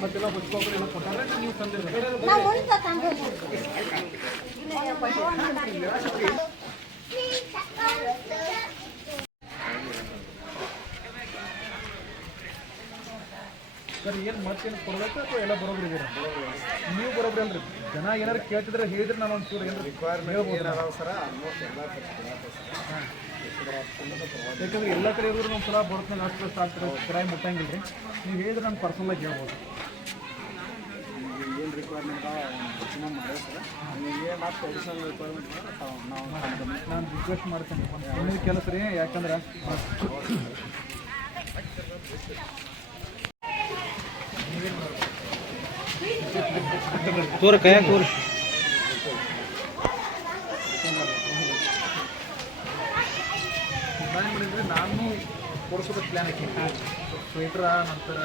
ಮತ್ತೆಲ್ಲ ಹೊಚ್ಕೊಬ್ರಿ ಎಲ್ಲ ಕೊಟ್ಟಾರೆ ನೀವು ತಂದಿರ್ಬೇಕು ಸರ್ ಏನು ಮತ್ತೇನು ಕೊಡ್ಬೇಕು ಅಥವಾ ಎಲ್ಲ ಬರೋಬ್ರಿ ಇದೀರ ನೀವು ಬರೋಬ್ರಿ ಅಲ್ರಿ. ಜನ ಏನಾರು ಕೇಳ್ತಿದ್ರೆ ಹೇಳಿದ್ರೆ ನಾನು ಒಂದು ಚೂರು ಏನಾರು ಹೇಳ್ಬೋದು. ಯಾಕಂದ್ರೆ ಎಲ್ಲ ಕಡೆ ಇರೋರು ನಮ್ಮ ಸಲ ಬಡ್ತಾನೆ ಅಷ್ಟು ಅಷ್ಟು ಆಗ್ತಾರೆ ಕ್ರೈ ಮುಟ್ಟಂಗಿಲ್ಲ ರೀ ನೀವು ಹೇಳಿದ್ರೆ ನಾನು ಪರ್ಸನಲಾಗಿ ಹೇಳ್ಬೋದು. ಏನು ರಿಕ್ವೈರ್ಮೆಂಟ್ ಮ್ಯಾಕ್ಸಿಮಮ್ ಮಾಡಿ ಸರ್. ನಿಮಗೆ ಮತ್ತೆ ಅಡಿಷನಲ್ ರಿಕ್ವೈರ್ಮೆಂಟ್ ನಾವು ನಾನು ರಿಕ್ವೆಸ್ಟ್ ಮಾಡ್ತೇನೆ. ಕೆಲಸ ರೀ ಯಾಕಂದ್ರೆ ತೋರ ಕೈಯಾಗ ತೋರ. ನಾನು ಮಾಡಿದ್ರೆ ನಾನು ಕೊಡಿಸೋದಕ್ಕೆ ಪ್ಲ್ಯಾನ್ ಹಾಕಿ ಸ್ವೆಟ್ರ ನಂತರ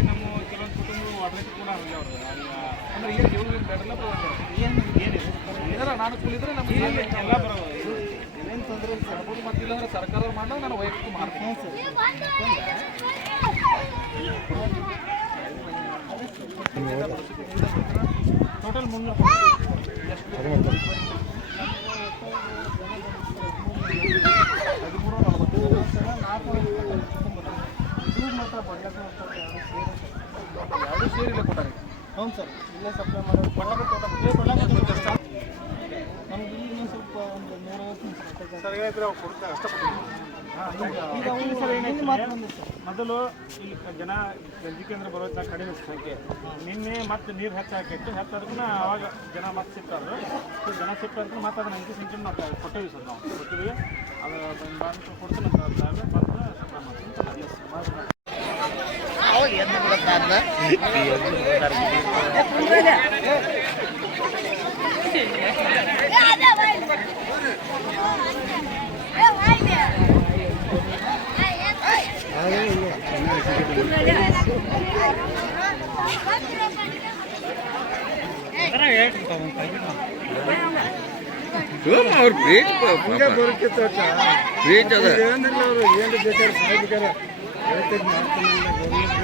ನಮ್ಮ ಕೆಲವೊಂದು ಕುಟುಂಬ ವಾಟರ್ ಕೂಡ ಹಂಗೆ ಅವ್ರು ಅಂದ್ರೆ ಏನು ಬೆಳೆಲ್ಲ ಏನು ಏನಿದೆ? ಏನಾರ ನಾನು ಕುಳಿದ್ರೆ ನಮ್ಗೆ ಎಲ್ಲ ಬರೋದು ಏನು ತೊಂದರೆ ಸರ್ಕಾರ ಮತ್ತಿಲ್ಲ ಅಂದ್ರೆ ಸರ್ಕಾರ ಮಾಡಿದಾಗ ನಾನು ವೈಯಕ್ತಿಕ ಮಾಡ್ತೀನಿ. ಸರ್. ಟೋಟಲ್ ಮುನ್ನೂರು ಹದಿಮೂರು ನಲವತ್ತು ಎರಡು ಸೇರಿ ಇಲ್ಲೇ ಕೊಟ್ಟಾರೆ ಹೌದು ಸರ್. ಇಲ್ಲೇ ಸಪ್ಲೈ ಮಾಡೋದು. ಕೊಳ್ಳಕ್ಕೆ ನಮ್ಗೆ ಇಲ್ಲಿ ಇನ್ನೊಂದು ಸ್ವಲ್ಪ ಒಂದು ನೂರೈವತ್ತು ಸರ್ ಮೊದಲು ಇಲ್ಲಿ ಜನ ಗಂಜಿ ಕೇಂದ್ರ ಬರೋದನ್ನ ಕಡಿಮೆ ಸಂಖ್ಯೆ ನಿನ್ನೆ ಮತ್ತೆ ನೀರು ಹೆಚ್ಚಾಕಿತ್ತು ಹೆಚ್ಚಾದ್ರೂ ಅವಾಗ ಜನ ಮತ್ತೆ ಸಿಕ್ತಾರು ಸೊ ಜನ ಸಿಕ್ತಾರ ಮತ್ತೆ ಅದನ್ನ ಅಂಕಿ ಸಂಖ್ಯೆ ನಾವು ಕೊಟ್ಟಿವಿ ಸರ್ ನಾವು ಕೊಟ್ಟಿವಿ ಅದು ಬಂದು ಕೊಡ್ತೀನಿ ಅಂತ ಅಂದಾಗ ಬಂದು ಸಪ್ಲೈ ಮಾಡ್ತೀನಿ ಅವ್ರ ಪ್ರೀತಿ ದೊರಕಿತ್ತು ಪ್ರೀತಿ ಅದ ಏನಿಲ್ಲ ಅವರು ಏನು ಬೇಕಾದ್ರೆ ಸಾಧಿಕಾರ ಹೇಳ್ತಿದ್ದು ಮಾಡ್ತೀನಿ ಗೌರ್ಮೆಂಟ್